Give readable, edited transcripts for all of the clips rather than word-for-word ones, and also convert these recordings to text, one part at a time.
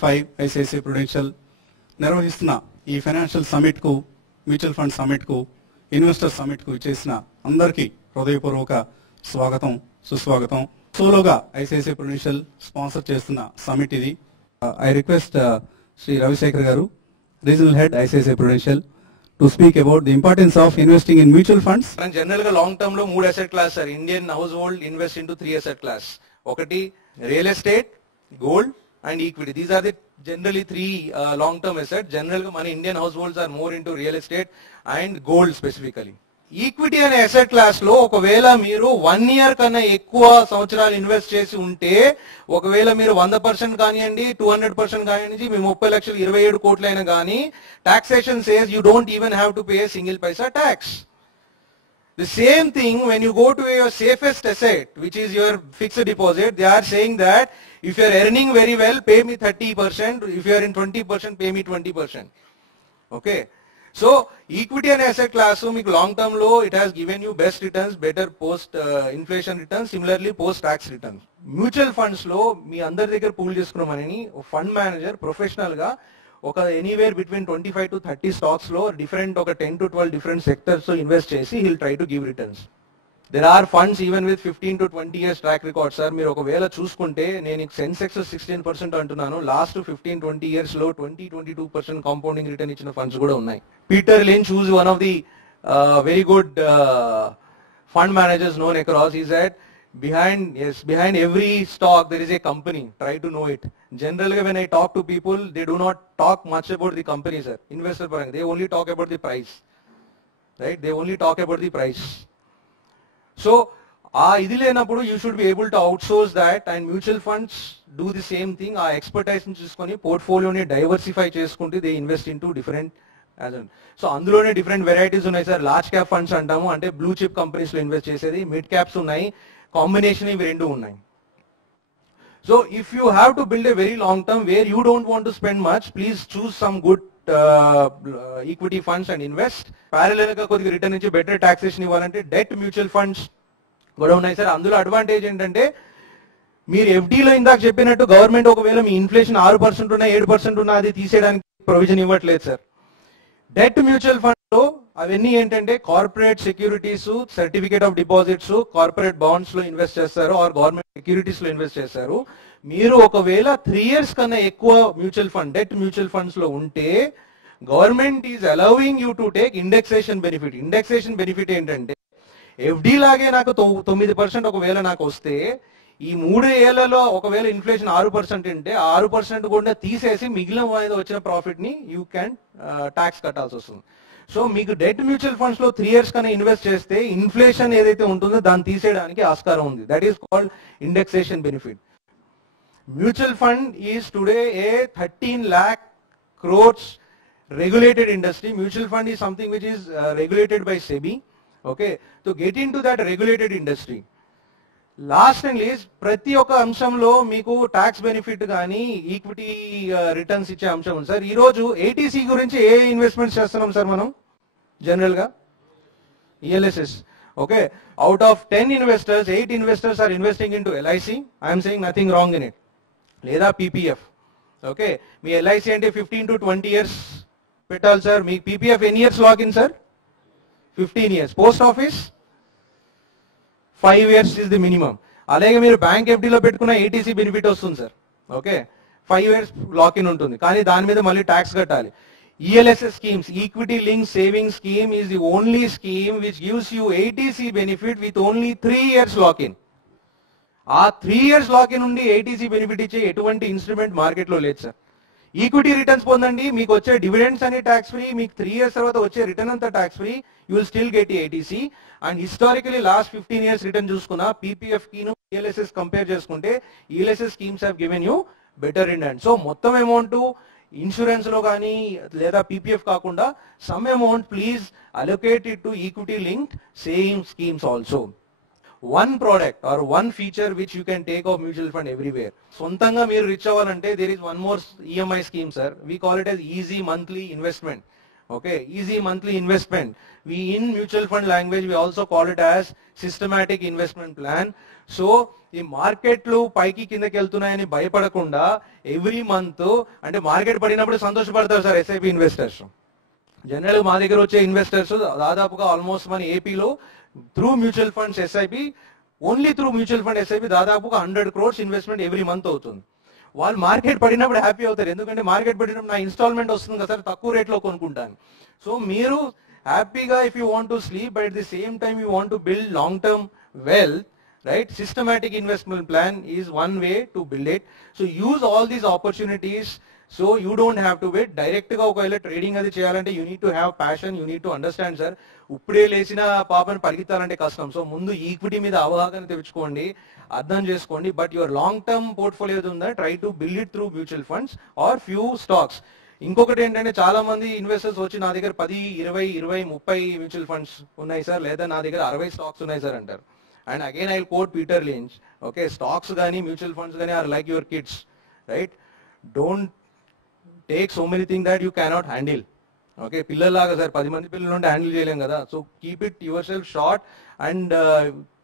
Tv5 ICICI Prudential నిర్వహిస్తున్న ఈ financial summit కు, మ్యూచువల్ ఫండ్ సమిట్ కు, ఇన్వెస్టర్ సమిట్ కు ఇచ్చేసిన అందరికీ హృదయపూర్వక స్వాగతం, సుస్వాగతం. సోలోగా ఐసిఐసిఐ ప్రుడెన్షియల్ స్పాన్సర్ చేస్తున్న సమిట్ ఇది. ఐ రిక్వెస్ట్ శ్రీ రవిశేఖర్ గారు, regional head ICICI Prudential, to speak about the importance of investing in mutual funds. General గా long term లో 3 asset class sir. Indian household invest into 3 asset class. ఒకటి real estate, gold and equity. These are the generally 3 long term assets. General గా మన Indian households are more into real estate and gold specifically. Equity అనే asset class లో ఒకవేళ మీరు 1 year కన్నా ఎక్కువ సంవత్సరాలు ఇన్వెస్ట్ చేసి ఉంటే, ఒకవేళ మీరు 100% కానివ్వండి, 200% కానివ్వండి, మీ 30 లక్షలు 27 కోట్లైనా కానీ, taxation says you don't even have to pay single Paisa tax. The same thing when you go to your safest asset, which is your fixed deposit, they are saying that if you are earning very well, pay me 30%. If you are in 20%, pay me 20%. Okay. So equity and asset class, మీకు long term లో it has given you best returns, better post inflation returns, similarly post tax returns. Mutual funds లో మీ అందరి దగ్గర pool చేసుకున్న మనీని fund manager professional గా ఒక anywhere between 25 to 30 stocks లో డిఫరెంట్ ఒక 10 to 12 డిఫరెంట్ సెక్టర్స్ లో ఇన్వెస్ట్ చేసి he'll try to give returns. There are funds even with 15 to 20 years track record, sir. మీరు ఒకవేళ చూసుకుంటే, నేను సెన్సెక్స్ 16% అంటున్నాను, లాస్ట్ 15-20 years లో 20-22% కాంపౌండింగ్ రిటర్న్ ఇచ్చిన ఫండ్స్ కూడా ఉన్నాయి. Peter Lynch, who's one of the very good fund managers known across, he said behind every stock there is a company. Try to know it. Generally when I talk to people, they do not talk much about the company, sir. Investor paranga, they only talk about the price, right? They only talk about the price. So ఇది లేనప్పుడు you should be able to out source that, and mutual funds do the same thing. ఆ expertise ని చూసుకొని పోర్ట్ఫోలియోని diversify చేసుకుంటే they invest in to different. So అందులోనే different varieties ఉన్నాయి sir. Large cap funds అంటాము, అంటే బ్లూ చిప్ కంపెనీస్ లో invest చేసేది. మిడ్ క్యాప్స్ ఉన్నాయి, కాంబినేషన్ ఇవి రెండు ఉన్నాయి. So if you have to build a very long term where you don't want to spend much, please choose some good equity funds and invest. Parallel గా కొద్దిగా return నుంచి better taxation ఇవ్వాలంటే debt mutual funds కూడా ఉన్నాయి sir. అందులో advantage ఏంటంటే, మీరు ఎఫ్డీలో ఇందాక చెప్పినట్టు గవర్నమెంట్ ఒకవేళ మీ ఇన్ఫ్లేషన్ 6% ఉన్నా 7% ఉన్నా అది తీసేయడానికి ప్రొవిజన్ ఇవ్వట్లేదు సార్. డెట్ మ్యూచువల్ ఫండ్ లో అవన్నీ ఏంటంటే corporate securities, certificate of deposits, corporate bonds లో ఇన్వెస్ట్ చేస్తారు, ఆర్ గవర్నమెంట్ సెక్యూరిటీస్ లో ఇన్వెస్ట్ చేస్తారు. మీరు ఒకవేళ 3 years కన్నా ఎక్కువ mutual fund, debt mutual funds లో ఉంటే, government is allowing you to take indexation benefit. Indexation benefit ఏంటంటే, ఎఫ్డీ లాగే నాకు 9% ఒకవేళ నాకు వస్తే, ఈ 3 ఏళ్లలో ఒకవేళ ఇన్ఫ్లేషన్ 6% ఉంటే 6% కూడా తీసేసి మిగిలిన వచ్చిన ప్రాఫిట్ ని యూ క్యాన్ ట్యాక్స్ కట్టాల్సి వస్తుంది. సో మీకు డెట్ మ్యూచువల్ ఫండ్స్ లో 3 years కన్నా ఇన్వెస్ట్ చేస్తే ఇన్ఫ్లేషన్ ఏదైతే ఉంటుందో దాన్ని తీసేయడానికి ఆస్కారం ఉంది. That is called indexation benefit. Mutual fund is today a 13 lakh crores regulated industry. Mutual fund is something which is regulated by SEBI. Okay, to get into that regulated industry, last and least ప్రతి ఒక్క అంశంలో మీకు tax benefit కానీ equity returns ఇచ్చే అంశం ఉంది sir. ఈ రోజు ఏటీసీ గురించి ఏ ఇన్వెస్ట్మెంట్స్ చేస్తున్నాం సార్ మనం జనరల్ గా? ELSS. Okay, out of 10 investors, 8 investors are investing into LIC. I am saying nothing wrong in it. లేదా పీపీఎఫ్. ఓకే, మీ ఎల్ఐసి అంటే 15 to 20 years పెట్టాలి సార్. మీ పీపీఎఫ్ ఎన్ని years lock in sir? 15 years. Post office 5 years is the minimum. అలాగే మీరు bank ఎఫ్డీలో పెట్టుకున్న ఏటీసీ బెనిఫిట్ వస్తుంది sir. Okay, 5 years lock in ఉంటుంది, కానీ దాని మీద మళ్ళీ ట్యాక్స్ కట్టాలి. ELSS schemes, equity linked savings scheme, is the only scheme which gives you ATC benefit with only 3 years lock in. ఆ 3 years లాక్ ఇన్ ఉండి ATC benefit ఇచ్చే ఎటువంటి ఇన్స్ట్రుమెంట్ మార్కెట్ లో లేదు సార్. ఈక్విటీ రిటర్న్స్ పొందండి, మీకు వచ్చే డివిడెండ్స్ అన్ని ట్యాక్స్ ఫ్రీ, మీకు 3 years తర్వాత వచ్చే రిటర్న్ అంతా tax free, you will still get ATC. And historically last 15 years return చూసుకున్నా పీపీఎఫ్ కి ELSS కంపేర్ చేసుకుంటే ELSS schemes have given you better return. So మొత్తం అమౌంట్ ఇన్సూరెన్స్ లో కానీ లేదా పీపీఎఫ్ కాకుండా some amount please allocate it to equity linked saving schemes also. One product or one feature which you can take of mutual fund everywhere. సొంతంగా మీరు rich అవ్వాలంటే there is one more EMI scheme sir. We call it as easy monthly investment. Okay, easy monthly investment. We in mutual fund language we also call it as systematic investment plan. So ఈ మార్కెట్లు పైకి కిందకి వెళ్తున్నాయని భయపడకుండా every month అంటే market పడినప్పుడు సంతోషపడతారు sir SIP investors. General మా దగ్గర వచ్చే ఇన్వెస్టర్స్ దాదాపుగా ఆల్మోస్ట్ మన ఏపీలో through mutual funds SIP only through mutual fund SIP దాదాపుగా 100 crores ఇన్వెస్ట్మెంట్ ఎవ్రీ మంత్ అవుతుంది. వాళ్ళు మార్కెట్ పడినప్పుడు హ్యాపీ అవుతారు, ఎందుకంటే మార్కెట్ పడినప్పుడు నా ఇన్స్టాల్మెంట్ వస్తుంది కదా సార్, తక్కువ రేట్లో కొనుక్కుంటాను. సో మీరు హ్యాపీగా if you want to sleep but at the same time you want to build long term wealth, right? Systematic investment plan is one way to build it. So use all these opportunities so you don't have to wait. Direct గా ఒకవేళ trading అది చేయాలంటే you need to have passion, you need to understand sir. ఇప్పుడే లేచిన పాపని పరిగెత్తాలంటే కష్టం. So ముందు equity మీద అవగాహన తెచ్చుకోండి, అర్థం చేసుకోండి. But your long term portfolio ఉందా, try to build it through mutual funds or few stocks. ఇంకొకటి ఏంటంటే చాలా మంది ఇన్వెస్టర్స్ వచ్చి నా దగ్గర 10, 20, 20, 30 మ్యూచువల్ ఫండ్స్ ఉన్నాయి సార్, లేదా నా దగ్గర 60 స్టాక్స్ ఉన్నాయి సార్ అంటారు. And again I'll quote Peter Lynch, okay, stocks gani mutual funds gani are like your kids, right? Don't take so many things that you cannot handle. Okay, pillalaga sir 10 mandi pillal unte handle cheyalem kada. So keep it yourself short and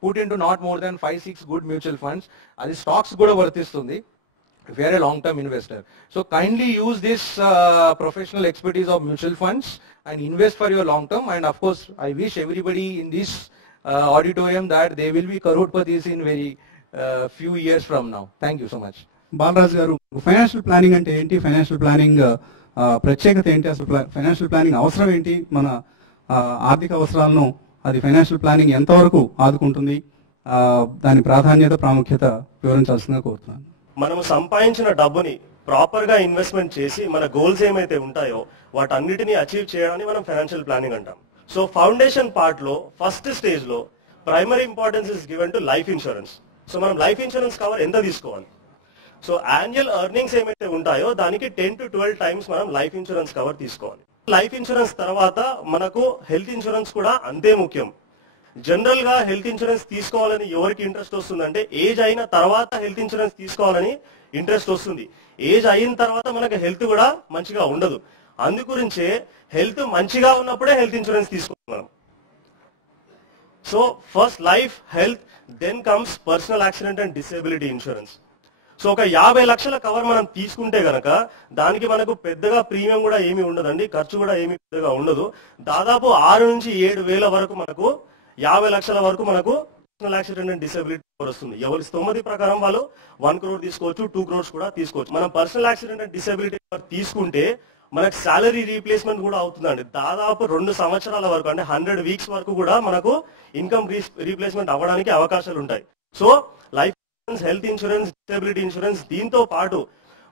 put into not more than 5-6 good mutual funds. Adi stocks kuda vartistundi if you are a long term investor. So kindly use this professional expertise of mutual funds and invest for your long term. And of course I wish everybody in this auditorium that they will be crorepati's in very few years from now. Thank you so much. Balraj గారు, financial planning అంటే ఏంటి, financial planning ప్రత్యేకత ఏంటి, అసలు financial planning అవసరం ఏంటి, మన ఆర్థిక అవసరాలను అది ఫైనాన్షియల్ ప్లానింగ్ ఎంతవరకు ఆదుకుంటుంది, దాని ప్రాధాన్యత ప్రాముఖ్యత వివరించాల్సిందిగా కోరుతున్నాను. మనము సంపాదించిన డబ్బుని ప్రాపర్ గా ఇన్వెస్ట్మెంట్ చేసి మన గోల్స్ ఏమైతే ఉంటాయో వాటన్నిటిని అచీవ్ చేయడానికి మనం ఫైనాన్షియల్ ప్లానింగ్ అంటాం. సో ఫౌండేషన్ పార్ట్ లో ఫస్ట్ స్టేజ్ లో primary importance is given to life insurance. So మనం లైఫ్ ఇన్సూరెన్స్ కవర్ ఎంత తీసుకోవాలి, సో యాన్యువల్ ఎర్నింగ్స్ ఏమైతే ఉంటాయో దానికి 10 to 12 times మనం లైఫ్ ఇన్సూరెన్స్ కవర్ తీసుకోవాలి. లైఫ్ ఇన్సూరెన్స్ తర్వాత మనకు హెల్త్ ఇన్సూరెన్స్ కూడా అంతే ముఖ్యం. జనరల్ గా హెల్త్ ఇన్సూరెన్స్ తీసుకోవాలని ఎవరికి ఇంట్రెస్ట్ వస్తుందంటే ఏజ్ అయిన తర్వాత హెల్త్ ఇన్సూరెన్స్ తీసుకోవాలని ఇంట్రెస్ట్ వస్తుంది. ఏజ్ అయిన తర్వాత మనకు హెల్త్ కూడా మంచిగా ఉండదు. అందుగురించే హెల్త్ మంచిగా ఉన్నప్పుడే హెల్త్ ఇన్సూరెన్స్ తీసుకుంటున్నాం. So first life, health, then comes personal accident and disability insurance. So ఒక 50 లక్షల కవర్ మనం తీసుకుంటే గనక దానికి మనకు పెద్దగా ప్రీమియం కూడా ఏమీ ఉండదండి, ఖర్చు కూడా ఏమీ పెద్దగా ఉండదు. దాదాపు 6 నుంచి 7 వేల వరకు మనకు 50 లక్షల వరకు మనకు personal accident and disability cover వస్తుంది. ఎవరి స్తోమతి ప్రకారం వాళ్ళు 1 crore తీసుకోవచ్చు, 2 crores కూడా తీసుకోవచ్చు. మనం personal accident and disability cover తీసుకుంటే మనకు సాలరీ రీప్లేస్మెంట్ కూడా అవుతుందండి. దాదాపు 2 సంవత్సరాల వరకు అంటే 100 weeks వరకు కూడా మనకు ఇన్కమ్ రీప్లేస్మెంట్ అవ్వడానికి అవకాశాలు ఉంటాయి. So life insurance, health insurance, disability insurance, దీంతో పాటు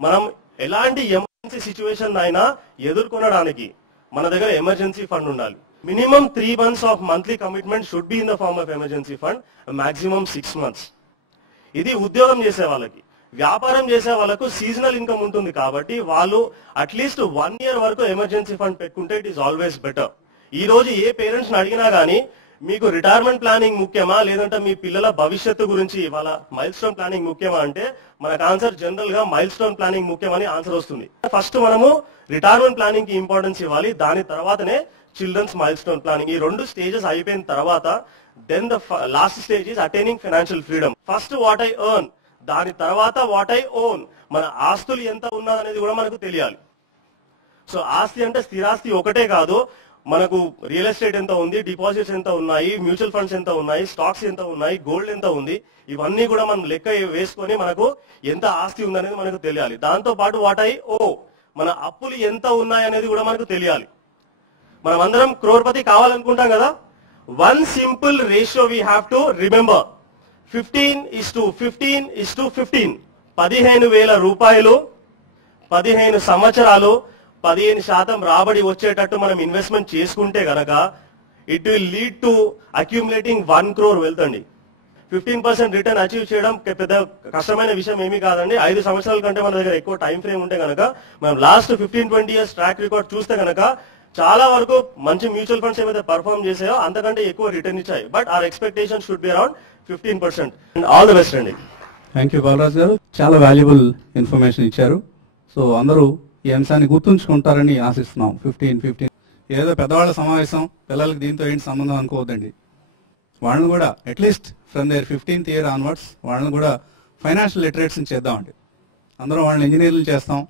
మనం ఎలాంటి ఎమర్జెన్సీ సిచ్యువేషన్ అయినా ఎదుర్కొనడానికి మన దగ్గర ఎమర్జెన్సీ ఫండ్ ఉండాలి. Minimum 3 months of monthly commitment should be in the form of emergency fund, maximum 6 months. ఇది ఉద్యోగం చేసే వాళ్ళకి. వ్యాపారం చేసే వాళ్ళకు సీజనల్ ఇన్కమ్ ఉంటుంది కాబట్టి వాళ్ళు అట్లీస్ట్ 1 year వరకు ఎమర్జెన్సీ ఫండ్ పెట్టుకుంటే ఇట్ ఈస్ ఆల్వేస్ బెటర్. ఈ రోజు ఏ పేరెంట్స్ అడిగినా గానీ మీకు రిటైర్మెంట్ ప్లానింగ్ ముఖ్యమా లేదంటే మీ పిల్లల భవిష్యత్తు గురించి వాళ్ళ మైల్ స్టోన్ ప్లానింగ్ ముఖ్యమా అంటే మనకు ఆన్సర్ జనరల్ గా మైల్ స్టోన్ ప్లానింగ్ ముఖ్యమని ఆన్సర్ వస్తుంది. ఫస్ట్ మనము రిటైర్మెంట్ ప్లానింగ్ కి ఇంపార్టెన్స్ ఇవ్వాలి, దాని తర్వాతనే చిల్డ్రన్స్ మైల్ స్టోన్ ప్లానింగ్. ఈ 2 stages అయిపోయిన తర్వాత then the last stage is attaining financial freedom. First what I earn, దాని తర్వాత వాట్ ఐ ఓన్, మన ఆస్తులు ఎంత ఉన్నదనేది కూడా మనకు తెలియాలి. సో ఆస్తి అంటే స్థిరాస్తి ఒకటే కాదు, మనకు రియల్ ఎస్టేట్ ఎంత ఉంది, డిపాజిట్స్ ఎంత ఉన్నాయి, మ్యూచువల్ ఫండ్స్ ఎంత ఉన్నాయి, స్టాక్స్ ఎంత ఉన్నాయి, గోల్డ్ ఎంత ఉంది, ఇవన్నీ కూడా మనం లెక్క వేసుకొని మనకు ఎంత ఆస్తి ఉందనేది మనకు తెలియాలి. దాంతో పాటు వాట్ ఐ ఓ, మన అప్పులు ఎంత ఉన్నాయి అనేది కూడా మనకు తెలియాలి. మనం అందరం క్రోర్పతి కావాలనుకుంటాం కదా. One simple ratio we have to remember, 15:15:15. 15,000 రూపాయలు 15 సంవత్సరాలు 15% రాబడి వచ్చేటట్టు మనం ఇన్వెస్ట్మెంట్ చేసుకుంటే గనక it will lead to accumulating 1 crore wealth అండి. 15% రిటర్న్ అచీవ్ చేయడం పెద్ద కష్టమైన విషయం ఏమీ కాదండి. 5 సంవత్సరాల కంటే మన దగ్గర ఎక్కువ టైం ఫ్రేమ్ ఉంటే గనక మనం లాస్ట్ 15-20 years ట్రాక్ రికార్డ్ చూస్తే గనక చాలా వరకు మంచి మ్యూచువల్ ఫండ్స్ ఏమైతే పర్ఫార్మ్ చేసాయో అంతకంటే ఎక్కువ రిటర్న్ ఇచ్చాయి. But our expectation should be around 15%. All the best అండి. థ్యాంక్ యూ బాలరాజ్ గారు, చాలా వాల్యుబుల్ ఇన్ఫర్మేషన్ ఇచ్చారు. సో అందరూ ఈ అంశాన్ని గుర్తుంచుకుంటారని ఆశిస్తున్నాం. 15 ఏదో పెద్దవాళ్ళ సమావేశం, పిల్లలకి దీంతో ఏంటి సంబంధం అనుకోవద్దండి. వాళ్ళని కూడా at least from their 15th year onwards వాళ్ళని కూడా ఫైనాన్షియల్ లిటరేట్స్ని చేద్దామండి. అందరం వాళ్ళని ఇంజనీర్లు చేస్తాం,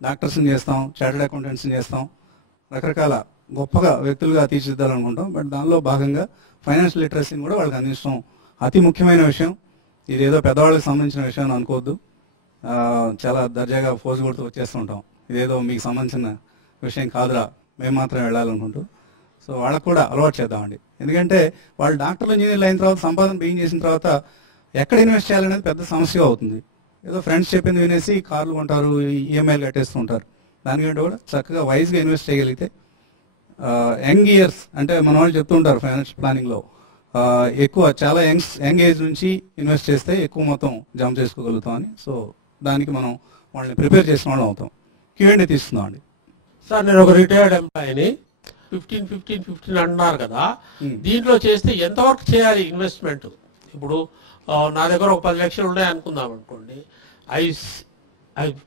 డాక్టర్స్ని చేస్తాం, చార్టెడ్ అకౌంటెంట్స్ని చేస్తాం, రకరకాల గొప్పగా వ్యక్తులుగా తీర్చిదిద్దాలనుకుంటాం. బట్ దానిలో భాగంగా ఫైనాన్షియల్ లిటరసీని కూడా వాళ్ళకి అందించడం అతి ముఖ్యమైన విషయం. ఇది ఏదో పెద్దవాళ్ళకి సంబంధించిన విషయం అనుకోవద్దు. చాలా దర్జాగా ఫోజు కొడుతూ వచ్చేస్తుంటాం, ఇదేదో మీకు సంబంధించిన విషయం కాదురా, మేము మాత్రం వెళ్ళాలనుకుంటూ. సో వాళ్ళకు కూడా అలవాటు చేద్దామండి. ఎందుకంటే వాళ్ళు డాక్టర్లు, ఇంజనీర్లు అయిన తర్వాత, సంపాదన బిగిన్ చేసిన తర్వాత ఎక్కడ ఇన్వెస్ట్ చేయాలనేది పెద్ద సమస్య అవుతుంది. ఏదో ఫ్రెండ్స్ చెప్పింది వినేసి కార్లు కొంటారు, ఈఎంఐలు కట్టేస్తూ ఉంటారు. దానికంటే కూడా చక్కగా వైజ్గా ఇన్వెస్ట్ చేయగలిగితే, యంగ్ ఇయర్స్ అంటే మన వాళ్ళు చెప్తూ ఉంటారు ఫైనాన్షియల్ ప్లానింగ్లో, ఎక్కువ చాలా యంగ్ ఏజ్ నుంచి ఇన్వెస్ట్ చేస్తే ఎక్కువ మొత్తం జమ చేసుకోగలుగుతాం అని. సో దానికి మనం వాళ్ళని ప్రిపేర్ చేసిన వాళ్ళం అవుతాం. Q&A తీసుకుందాం అండి. సార్, నేను ఒక రిటైర్డ్ ఎంప్లాయీని. 15 అంటున్నారు కదా, దీంట్లో చేస్తే ఎంతవరకు చేయాలి ఇన్వెస్ట్మెంట్? ఇప్పుడు నా దగ్గర ఒక 10 లక్షలు ఉన్నాయి అనుకుందాం అనుకోండి,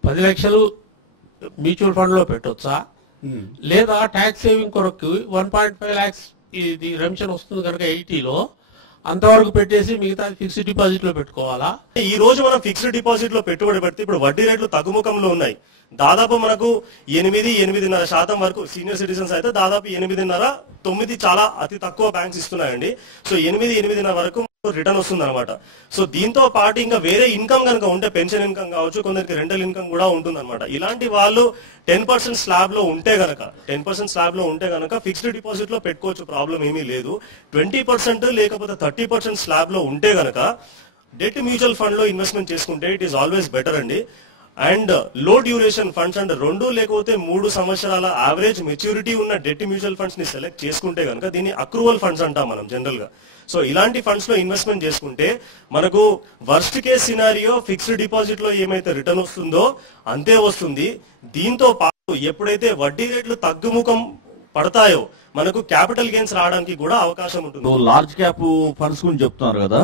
10 లక్షలు మ్యూచువల్ ఫండ్ లో పెట్టొచ్చా, లేదా ట్యాక్స్ సేవింగ్ కొరకు 1.5 lakhs ఇది రెమిషన్ వస్తుంది కనుక 80లో అంతవరకు పెట్టేసి మిగతా ఫిక్స్డ్ డిపాజిట్ లో పెట్టుకోవాలా? ఈ రోజు మనం ఫిక్స్డ్ డిపాజిట్ లో పెట్టుబడి పెడితే ఇప్పుడు వడ్డీ రేట్లు తగ్గుముఖంలో ఉన్నాయి. దాదాపు మనకు 8-8.5% వరకు, సీనియర్ సిటిజన్స్ అయితే దాదాపు 8.5-9 చాలా అతి తక్కువ బ్యాంక్స్ ఇస్తున్నాయండి. సో 8-8.5 వరకు రిటర్న్ వస్తుంది అనమాట. సో దీంతో పాటు ఇంకా వేరే ఇన్కమ్ కనుక ఉంటే, పెన్షన్ ఇన్కమ్ కావచ్చు, కొందరికి రెంటల్ ఇన్కమ్ కూడా ఉంటుంది అనమాట. ఇలాంటి వాళ్ళు 10% స్లాబ్ లో ఉంటే గనక ఫిక్స్డ్ డిపాజిట్ లో పెట్టుకోవచ్చు, ప్రాబ్లం ఏమీ లేదు. 20% లేకపోతే 30% స్లాబ్ లో ఉంటే గనక డెట్ మ్యూచువల్ ఫండ్ లో ఇన్వెస్ట్మెంట్ చేసుకుంటే ఇట్ ఈస్ ఆల్వేస్ బెటర్ అండి. అండ్ లో డ్యూరేషన్ ఫండ్స్ అంటే 2 లేకపోతే 3 సంవత్సరాల యావరేజ్ మెచ్యూరిటీ ఉన్న డెట్ మ్యూచువల్ ఫండ్స్ ని సెలెక్ట్ చేసుకుంటే కనుక దీన్ని అక్రూవల్ ఫండ్స్ అంటాం మనం జనరల్ గా. సో ఇలాంటి ఫండ్స్ లో ఇన్వెస్ట్మెంట్ చేసుకుంటే మనకు worst case scenario fixed deposit లో ఏమైతే రిటర్న్ వస్తుందో అంతే వస్తుంది. దీంతో పాటు ఎప్పుడైతే వడ్డీ రేట్లు తగ్గుముఖం పడతాయో మనకు క్యాపిటల్ గెయిన్స్ రావడానికి కూడా అవకాశం ఉంటుంది. లార్జ్ క్యాప్ ఫండ్స్ గురించి చెప్తున్నారు కదా,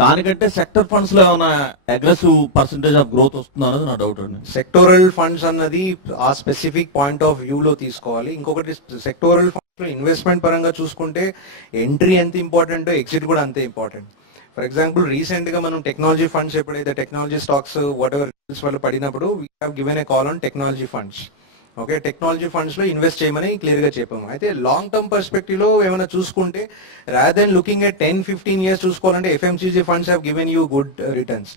దానికంటే సెక్టర్ ఫండ్స్ లో ఏమైనా అగ్రెసివ్ పర్సెంటేజ్ ఆఫ్ గ్రోత్ వస్తుందా అనేది నా డౌట్ అండి. సెక్టోరల్ ఫండ్స్ అన్నది ఆ స్పెసిఫిక్ పాయింట్ ఆఫ్ వ్యూ లో తీసుకోవాలి. ఇంకొకటి, సెక్టోరల్ ఫండ్స్ లో ఇన్వెస్ట్మెంట్ పరంగా చూసుకుంటే ఎంట్రీ ఎంత ఇంపార్టెంట్, ఎగ్జిట్ కూడా అంతే ఇంపార్టెంట్. ఫర్ ఎగ్జాంపుల్, రీసెంట్ గా మనం టెక్నాలజీ ఫండ్స్, ఎప్పుడైతే టెక్నాలజీ స్టాక్స్ వాట్ ఎవర్ వాళ్ళు పడినప్పుడు we have given a call on technology funds. Okay, technology funds లో ఇన్వెస్ట్ చేయమని క్లియర్ గా చెప్పాము. అయితే లాంగ్ టర్మ్ పర్స్పెక్టివ్ లో ఏమైనా చూసుకుంటే, rather than looking at 10-15 years చూసుకోవాలంటే FMCG funds have given you good returns.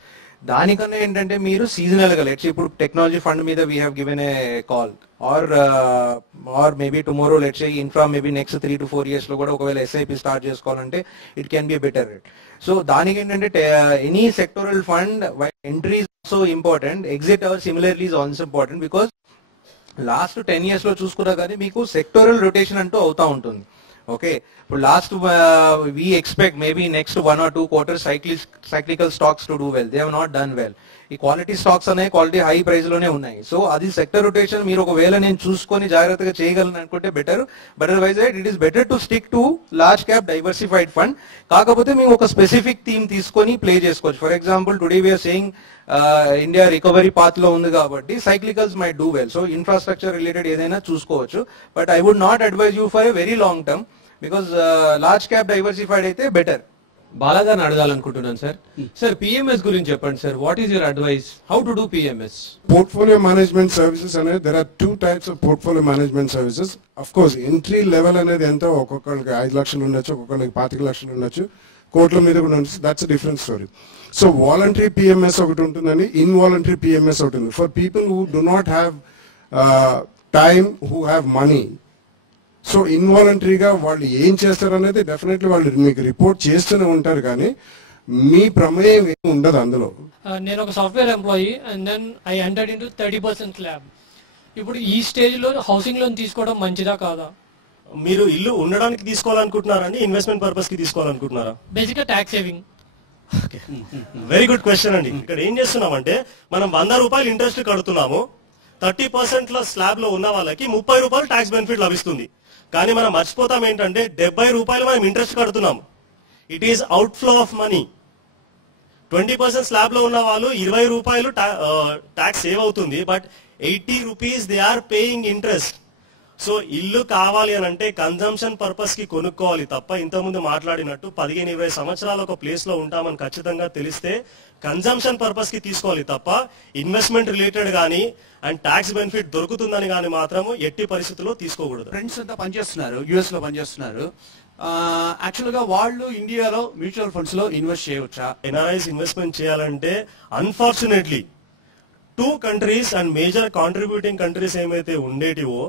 దానికన్నా ఏంటంటే మీరు సీజనల్ గా, లెట్స్ ఇప్పుడు టెక్నాలజీ ఫండ్ మీద we have given a call, or maybe tomorrow let's say infra maybe next 3 to 4 years లో కూడా ఒకవేళ ఎస్ఐపి స్టార్ట్ చేసుకోవాలంటే it can be better rate. So దానికి ఏంటంటే any sectoral fund entry is also important, exit or similarly is also important. Because last 10 years లో చూసుకున్నా కానీ మీకు సెక్టోరల్ రొటేషన్ అంటూ అవుతా ఉంటుంది. ఓకే, ఇప్పుడు last we expect maybe next 1 or 2 quarters cyclical stocks to do well. They have not done well. ఈ quality stocks అనే క్వాలిటీ హై ప్రైస్ లోనే ఉన్నాయి. సో అది సెక్టర్ రొటేషన్ మీరు ఒకవేళ నేను చూసుకొని జాగ్రత్తగా చేయగలను అనుకుంటే better. But otherwise it is better to stick to large cap diversified fund. కాకపోతే మేము ఒక స్పెసిఫిక్ థీమ్ తీసుకొని ప్లే చేసుకోవచ్చు. For example, today we are saying India recovery path లో ఉంది కాబట్టి cyclicals might do well. So infrastructure related ఏదైనా చూసుకోవచ్చు. But I would not advise you for a very long term, because large cap diversified అయితే better. బాలాగారిని అడగాలనుకుంటున్నాను sir. Sir, PMS గురించి చెప్పండి sir. What is your advice? How to do PMS? Portfolio management services అనేది there are 2 types of portfolio management services. Of course, entry level అనేది ఎంతో, ఒక్కొక్కరికి 5 లక్షలు ఉండొచ్చు, ఒక్కొక్కరికి 25 లక్షలు ఉండొచ్చు, కోట్ల మీద కూడా ఉండొచ్చు. That's different story. So voluntary PMS ఒకటి ఉంటుందని, ఇన్వాలంటరీ పిఎంఎస్ ఒకటి ఉంది. For people who do not have time, who have money. So ఇన్వాలంటరీగా వాళ్ళు ఏం చేస్తారు అనేది డెఫినెట్లీ వాళ్ళు మీకు రిపోర్ట్ చేస్తూనే ఉంటారు, కానీ మీ ప్రమేయం ఏమి ఉండదు అందులో. నేను ఒక software employee and then I entered into 30% slab. ఇప్పుడు ఈ స్టేజ్ లో హౌసింగ్ లోన్ తీసుకోవడం మంచిదా కాదా? మీరు ఇల్లు ఉండడానికి తీసుకోవాలనుకుంటున్నారండి, ఇన్వెస్ట్మెంట్ పర్పస్ కి తీసుకోవాలనుకుంటున్నారా? బేసిక్ గా tax saving. Very good question అండి. ఇక్కడ ఏం చేస్తున్నామంటే, మనం 100 రూపాయలు ఇంట్రెస్ట్ కడుతున్నాము. 30% లో స్లాబ్ లో ఉన్న వాళ్ళకి 30 రూపాయలు ట్యాక్స్ బెనిఫిట్ లభిస్తుంది. కానీ మనం మర్చిపోతాం ఏంటంటే 70 రూపాయలు మనం ఇంట్రెస్ట్ కడుతున్నాం. It is outflow of money. 20% slab లో ఉన్న వాళ్ళు 20 రూపాయలు ట్యాక్స్ సేవ్ అవుతుంది, but 80 rupees they are paying interest. So ఇల్లు కావాలి అని అంటే కన్జంప్షన్ పర్పస్ కి కొనుక్కోవాలి తప్ప ఇంతకుముందు మాట్లాడినట్టు 15-20 సంవత్సరాలు ఒక ప్లేస్ లో ఉంటామని ఖచ్చితంగా తెలిస్తే కన్జంప్షన్ పర్పస్ కి తీసుకోవాలి తప్ప ఇన్వెస్ట్మెంట్ రిలేటెడ్ గానీ అండ్ ట్యాక్స్ బెనిఫిట్ దొరుకుతుందని కానీ మాత్రము ఎట్టి పరిస్థితుల్లో తీసుకోకూడదు. ఫ్రెండ్స్ అంతా పనిచేస్తున్నారు, యుఎస్ లో పనిచేస్తున్నారు. యాక్చువల్ గా వాళ్ళు ఇండియాలో మ్యూచువల్ ఫండ్స్ లో ఇన్వెస్ట్ చేయవచ్చా? ఎన్ఆర్ఐస్ ఇన్వెస్ట్మెంట్ చేయాలంటే unfortunately 2 countries and major contributing countries ఏమైతే ఉండేటివో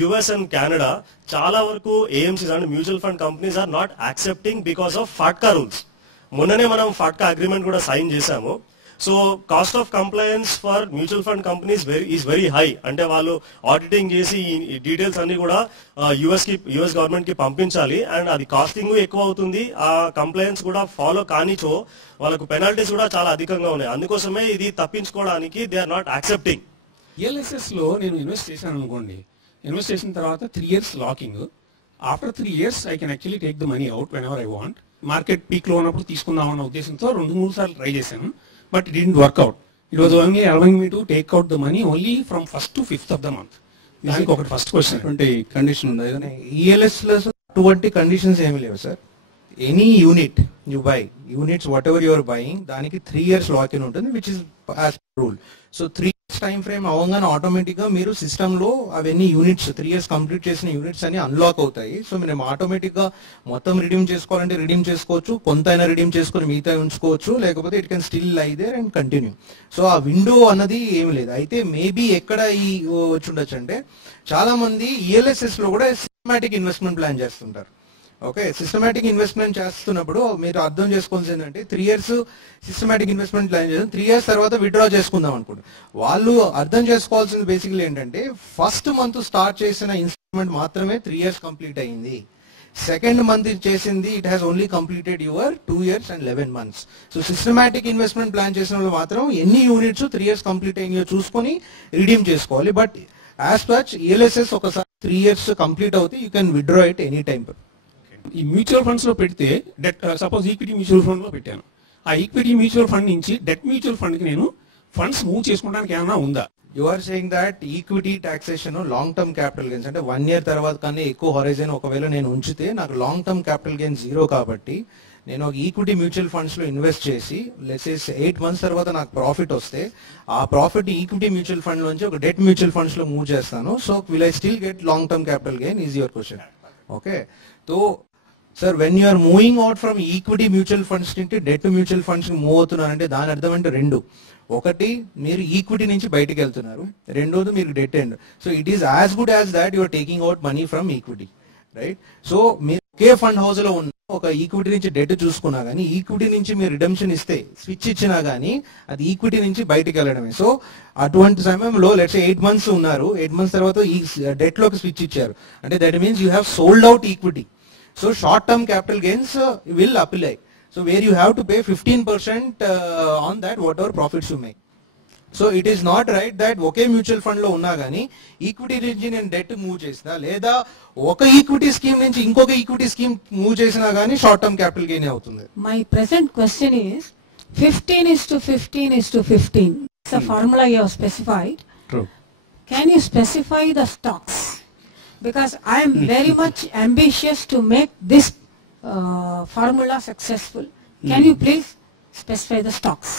యుఎస్ అండ్ కెనడా చాలా వరకు ఏఎంసీస్ అంటే mutual fund companies are not accepting because of FATCA rules. మొన్ననే మనం ఫాట్కా అగ్రిమెంట్ కూడా సైన్ చేశాము. So cost of compliance for mutual fund companies is very high. అంటే వాళ్ళు ఆడిటింగ్ చేసి ఈ డీటెయిల్స్ అన్ని కూడా యుఎస్ గవర్నమెంట్ కి పంపించాలి అండ్ అది కాస్టింగ్ ఎక్కువ అవుతుంది. ఆ కంప్లయన్స్ కూడా ఫాలో కానిచో వాళ్ళకు పెనాల్టీస్ కూడా చాలా అధికంగా ఉన్నాయి. అందుకోసమే ఇది తప్పించుకోవడానికి they are not accepting. ELSS లో నేను ఇన్వెస్ట్ చేశాను అనుకోండి, ఇన్వెస్ట్ చేసిన తర్వాత 3 years locking. After 3 years I can actually take the money out when ever I want. Market peak లో ఉన్నప్పుడు తీసుకుందామన్న ఉద్దేశంతో 2-3 సార్లు ట్రై చేశాను. But it didn't work out. It was only allowing me to take out the money only from 1st to 5th of the month. దానికి ఒకటి first question. అటువంటి condition ఉందా ఏదైనా? ELS లో అటువంటి కండిషన్స్ ఏమి లేవు sir. Any unit you buy, units whatever you're buying, దానికి 3 years లాక్ ఇన్ ఉంటుంది, which is as rule. So 3 years time frame అవగానే ఆటోమేటిక్ గా మీరు సిస్టమ్ లో అవన్నీ యూనిట్స్ 3 years కంప్లీట్ చేసిన యూనిట్స్ అన్ని అన్లాక్ అవుతాయి. సో మీరు ఆటోమేటిక్ గా మొత్తం రిడీమ్ చేసుకోవాలంటే రిడీమ్ చేసుకోవచ్చు, కొంత అయినా రిడీమ్ చేసుకుని మిగతా ఉంచుకోవచ్చు, లేకపోతే ఇట్ కెన్ స్టిల్ లై దేర్ అండ్ కంటిన్యూ. సో ఆ విండో అన్నది ఏమి లేదు. అయితే మేబీ ఎక్కడ ఈ వచ్చి ఉండొచ్చు అంటే చాలా మంది ELSS లో కూడా సిస్టమాటిక్ ఇన్వెస్ట్మెంట్ ప్లాన్ చేస్తుంటారు. ఓకే, సిస్టమాటిక్ ఇన్వెస్ట్మెంట్ చేస్తున్నప్పుడు మీరు అర్థం చేసుకోవాల్సింది ఏంటంటే 3 years సిస్టమాటిక్ ఇన్వెస్ట్మెంట్ ప్లాన్ చేస్తాం, 3 years తర్వాత విత్డ్రా చేసుకుందాం అనుకోండి. వాళ్ళు అర్థం చేసుకోవాల్సింది బేసిక్లీ ఏంటంటే ఫస్ట్ మంత్ స్టార్ట్ చేసిన ఇన్వెస్ట్మెంట్ మాత్రమే 3 years కంప్లీట్ అయింది. సెకండ్ మంత్ చేసింది it has only completed your 2 years and 11 months. So systematic investment plan చేసిన వాళ్ళు మాత్రం ఎన్ని యూనిట్స్ 3 years కంప్లీట్ అయినాయో చూసుకొని రిడీమ్ చేసుకోవాలి. బట్ యాజ్ సచ్ ELSS ఒకసారి 3 years కంప్లీట్ అవుతే you can withdraw it any time. ఈ మ్యూచువల్ ఫండ్స్ లో పెడితే debt, suppose equity mutual fund లో పెట్టాను, ఆ ఈక్విటీ మ్యూచువల్ ఫండ్ నుంచి డెట్ మ్యూచువల్ ఫండ్ కి నేను ఫండ్స్ మూవ్ చేసుకోవడానికి ఏమైనా ఉందా? You are saying that equity taxation long term capital gains అంటే 1 year తర్వాత కానీ ఎక్కువ హొరైజన్ ఒకవేళ నేను ఉంచితే నాకు లాంగ్ టర్మ్ క్యాపిటల్ గెయిన్ 0 కాబట్టి నేను ఒక ఈక్విటీ మ్యూచువల్ ఫండ్స్ లో ఇన్వెస్ట్ చేసి లెట్స్ 8 months తర్వాత నాకు ప్రాఫిట్ వస్తే ఆ ప్రాఫిట్ ఈక్విటీ మ్యూచువల్ ఫండ్ నుంచి ఒక డెట్ మ్యూచువల్ ఫండ్స్ లో మూవ్ చేస్తాను. So will I still get long term capital gain? Is your question. Okay, so sir when you're moving out from equity mutual funds నుంచి debt mutual funds move అవుతున్నారంటే దాని అర్థం అంటే 2. ఒకటి, మీరు equity నుంచి బయటకు వెళ్తున్నారు, రెండోది మీరు debt end. So it is as good as that you're taking out money from equity, right? So మీరు ఒకే ఫండ్ హౌస్ లో ఉన్న ఒక ఈక్విటీ నుంచి డెట్ చూసుకున్నా గానీ ఈక్విటీ నుంచి మీరు రిడెంప్షన్ ఇస్తే స్విచ్ ఇచ్చినా గానీ అది ఈక్విటీ నుంచి బయటకు వెళ్ళడమే. సో అటువంటి సమయంలో లెట్స్ 8 months ఉన్నారు, 8 months తర్వాత ఈ డెట్ లోకి స్విచ్ ఇచ్చారు అంటే that means you have sold out equity. So short-term capital gains will apply. So where you have to pay 15% on that whatever profits you make. So it is not right that okay mutual fund లో ఉన్నా గానీ equity నుంచి నేను debt move చేసినా లేదా ఒక equity scheme నుంచి ఇంకొక ఈక్విటీ స్కీమ్ మూవ్ చేసినా గానీ షార్ట్ టర్మ్ క్యాపిటల్ గెయిన్ అవుతుంది. My present question is 15:15:15. It's a formula you have specified. True. Can you specify the stocks? Because I am very much ambitious to make this formula successful. Can you please specify the stocks?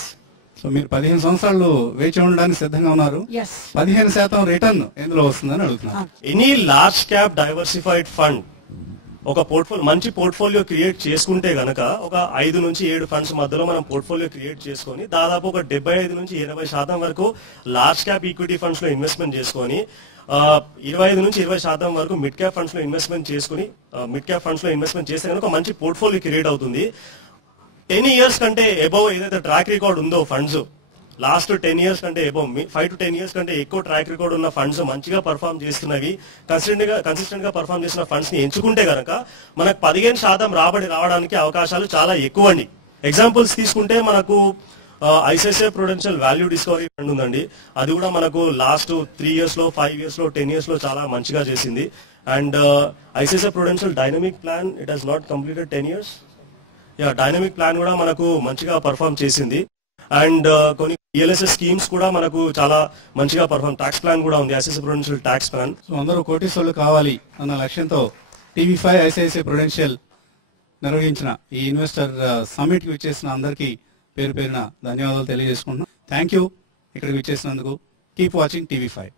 So మీరు 15 సంవత్సరాలు వేచి ఉండడానికి సిద్ధంగా ఉన్నారు. Yes. 15% return ఎందులో వస్తుందని అడుగుతున్నారు. Any large cap diversified fund ఒక మంచి పోర్ట్ఫోలియో క్రియేట్ చేసుకుంటే గనక ఒక 5 నుంచి 7 ఫండ్స్ మధ్యలో మనం పోర్ట్ఫోలియో క్రియేట్ చేసుకొని దాదాపు ఒక 75 నుంచి 80% వరకు లార్జ్ క్యాప్ ఈక్విటీ ఫండ్స్ లో ఇన్వెస్ట్మెంట్ చేసుకొని 25 నుంచి 20% వరకు మిడ్ క్యాప్ ఫండ్స్ లో ఇన్వెస్ట్మెంట్ చేసుకుని చేస్తే కనుక మంచి పోర్ట్ఫోలియో క్రియేట్ అవుతుంది. 10 years కంటే అబౌవ్ ఏదైతే ట్రాక్ రికార్డ్ ఉందో ఫండ్స్ లాస్ట్ 10 years కంటే అబౌవ్ 5 to 10 years కంటే ఎక్కువ ట్రాక్ రికార్డ్ ఉన్న ఫండ్స్ మంచిగా పర్ఫామ్ చేస్తున్నవి కన్సిస్టెంట్ గా పర్ఫామ్ చేసిన ఫండ్స్ ని ఎంచుకుంటే గనక మనకు 15% రాబడి రావడానికి అవకాశాలు చాలా ఎక్కువ అండి. ఎగ్జాంపుల్స్ తీసుకుంటే మనకు ICICI Prudential value discovery fund ఉందండి. అది కూడా మనకు లాస్ట్ 3 years లో 5 years లో 10 years లో చాలా మంచిగా చేసింది. And ICICI Prudential dynamic plan it has not completed 10 years. Dynamic plan కూడా మనకు మంచిగా పర్ఫామ్ చేసింది. అండ్ కొన్ని ELSS స్కీమ్స్ కూడా మనకు చాలా మంచిగా పర్ఫార్మ్, ట్యాక్స్ ప్లాన్ కూడా ఉంది, ICICI Prudential tax plan. So అందరూ కోటీశ్వరులు కావాలి అన్న లక్ష్యంతో TV5 ఐసిఐసిఐ ప్రుడెన్షియల్ నిర్వహించిన ఈ ఇన్వెస్టర్ సమ్మిట్ కి విచ్చేసిన అందరికీ పేరు పేరున ధన్యవాదాలు తెలియజేసుకుంటున్నాం. థ్యాంక్ యూ ఇక్కడికి విచ్చేసినందుకు. Keep watching TV5.